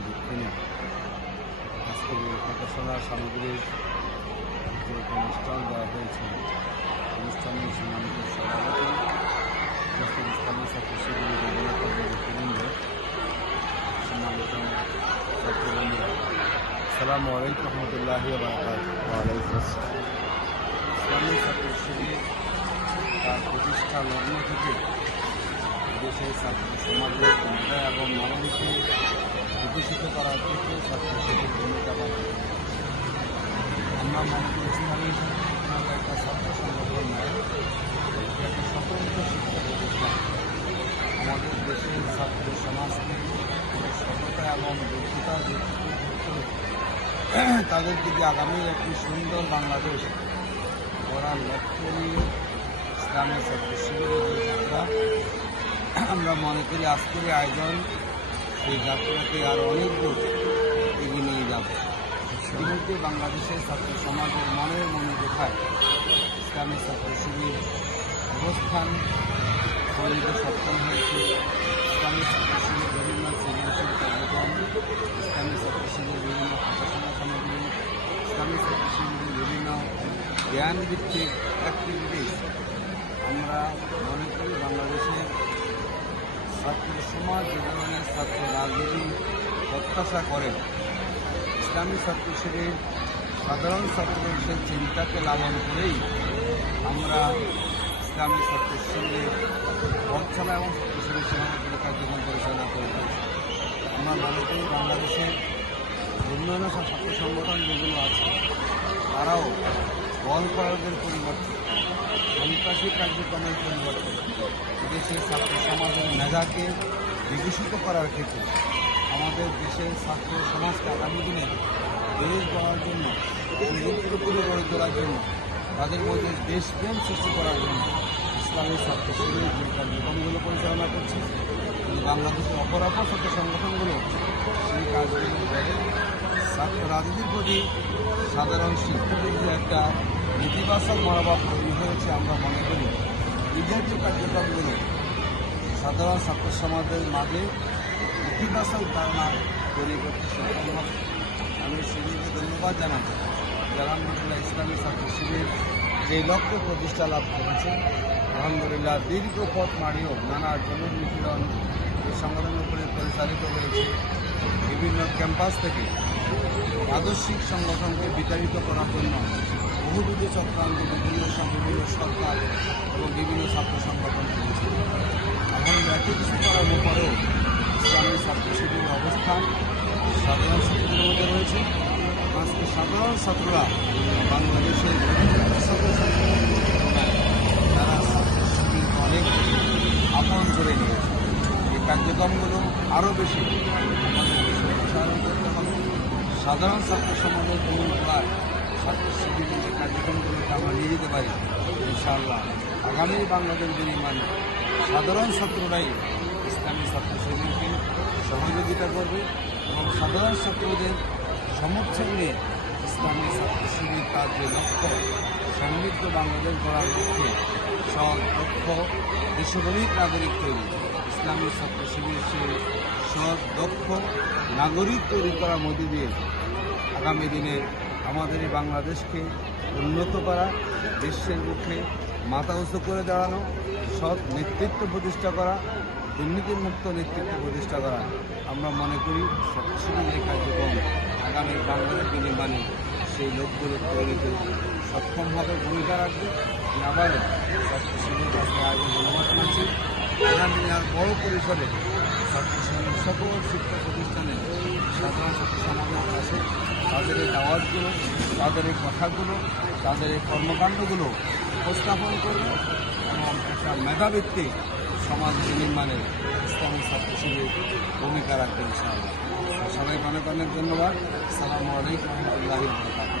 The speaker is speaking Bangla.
দুঃখ নিয়ে আজকে প্রকাশনা সামগ্রীর অনুষ্ঠান দেওয়া হয়েছে, অনুষ্ঠানে সভাপতি উপস্থিত স্থানীয় ছাত্র শিবিরের বিভিন্ন কর্মবৃন্দ সম্মানিত ছাত্রবৃন্দরা সালামু আলাইকুম রহমতুল্লাহ ওয়ালাইকুম ইসলামী ছাত্র শিবির তার প্রতিষ্ঠা লগ্ন থেকে দেশের ছাত্র সমাজের এবং মানবকে বিকশিত করার ক্ষেত্রে ভূমিকা পালন আমরা মনে ইসলামী একটা ছাত্র সংগঠন নয় একটা স্বতন্ত্র শিক্ষা প্রতিষ্ঠান। আমাদের দেশের ছাত্র সমাজকে সততা এবং দক্ষতা তাদেরকে যে আগামী একটি সুন্দর বাংলাদেশ গড়ার লক্ষ্য নিয়ে ইসলামী ছাত্র শিবিরের আমরা মনে করি আজকের আয়োজন সেই যাত্রাকে আরও অনেক দূর এগিয়ে নিয়ে যাবে। ইতিমধ্যে বাংলাদেশের ছাত্র সমাজের মনের মনে দেখায় ইসলামী ছাত্র শিবির অবস্থান। পরিণত সক্ষম হয়েছে। ইসলামী ছাত্র শিবির বিভিন্ন সৃজনশীল কার্যক্রম, ইসলামী ছাত্র শিবির বিভিন্ন প্রশাসনা সামগ্রী, ইসলামী ছাত্র শিবিরের বিভিন্ন জ্ঞান ভিত্তিক অ্যাক্টিভিটিস আমরা মনে করি বাংলাদেশের ছাত্র সমাজ যে ধরনের ছাত্র রাজনীতি প্রত্যাশা করে ইসলামী ছাত্র শিবির সাধারণ ছাত্রের সেই চিন্তাকে লালন করেই আমরা ইসলামী ছাত্র শিবিরের পথচলা এবং ছাত্র শিবির সমাজগুলো কার্যক্রম পরিচালনা করে। আমরা করি বাংলাদেশের উন্নয়ন ছাত্র সংগঠন যেগুলো আছে, তারাও বল পরিবর্তে সন্ত্রাসী কার্যক্রমের পরিবর্তে দেশের ছাত্র সমাজের মেধাকে বিকশিত করার ক্ষেত্রে আমাদের দেশের ছাত্র সমাজকে আগামী দিনে দেশ গড়ার জন্য করে গড়ে তোলার জন্য, তাদের মধ্যে দেশপ্রেম সৃষ্টি করার জন্য ইসলামী ছাত্র শিবির যে কার্যক্রমগুলো পরিচালনা করছে বাংলাদেশের অপর অপর ছাত্র সংগঠনগুলো, সেই কাজগুলো ছাত্র রাজনীতির প্রতি সাধারণ শিক্ষার্থীর যে একটা নেতিবাচক মনোভাব তৈরি হয়েছে আমরা মনে করি। নিজের যে কার্যক্রমগুলো সাধারণ ছাত্র সমাজের মাঝে ইতিবাচক ধারণা তৈরি করতে সক্ষম হবে আমি শিবিরকে ধন্যবাদ জানাই জালানমতুল্লাহ ইসলামী ছাত্র শিবির যে লক্ষ্য প্রতিষ্ঠা লাভ করেছে। আলহামদুলিল্লাহ দীর্ঘ পথ মারিয়েও নানা জননিপীড়ন এই সংগঠনের উপরে পরিচালিত হয়েছে। বিভিন্ন ক্যাম্পাস থেকে আদর্শিক সংগঠনকে বিতাড়িত করার জন্য বহুবিধ চক্রান্ত বিভিন্ন বিভিন্ন সরকার এবং বিভিন্ন ছাত্র সংগঠন করেছে। এখন এত কিছু করার পরেও ইসলামী ছাত্র শিবিরের অবস্থান সাধারণ ছাত্রদের মধ্যে রয়েছে। আজকে সাধারণ ছাত্ররা বাংলাদেশের তারা ছাত্র শিবিরকে অনেক আপন করে নিয়েছে। এই কার্যক্রমগুলো আরও বেশি সাধারণ ছাত্র সমাজের ভূমিকার ছাত্র যে কার্যক্রমগুলোকে আমরা নিয়ে যেতে ইনশাআল্লাহ আগামী বাংলাদেশ নির্মাণে সাধারণ ছাত্ররাই ইসলামী ছাত্র শিবিরকে সহযোগিতা করবে এবং সাধারণ ছাত্রদের সমর্থন নিয়ে ইসলামী ছাত্র শিবির তার যে লক্ষ্য সমৃদ্ধ বাংলাদেশ গড়ার লক্ষ্যে সৎ দক্ষ দেশগণিক নাগরিক তৈরি ইসলামী ছাত্র শিবির সে সৎ দক্ষ নাগরিক তৈরি করার মধ্যে দিয়ে আগামী দিনে আমাদের এই বাংলাদেশকে উন্নত করা, বিশ্বের মুখে মাথা উঁচু করে দাঁড়ানো, সৎ নেতৃত্ব প্রতিষ্ঠা করা দুর্নীতির মুক্ত নেতৃত্ব প্রতিষ্ঠা করা, আমরা মনে করি সবচেয়ে এই কার্যক্রম আগামী বাংলাদেশ নির্মাণে সেই লোকগুলো তৈরিতে সক্ষমভাবে ভূমিকা রাখবে। আবারও ছাত্র শিবির কাছে আগে ধন্যবাদ জানাচ্ছি আগামী আর বড় পরিসরে সকল শিক্ষা প্রতিষ্ঠানে সাধারণ সমাজের কাছে তাদের এই দাওয়াতগুলো, তাদের এই কথাগুলো, তাদের এই কর্মকাণ্ডগুলো উপস্থাপন করবে এবং একটা মেধাভিত্তিক সমাজ নির্মাণে ইসলামী ছাত্র শিবির ভূমিকা রাখবে ইনশাআল্লাহ। সবাইকে অনেক অনেক ধন্যবাদ। সালামু আলাইকুম রহমতুল্লাহ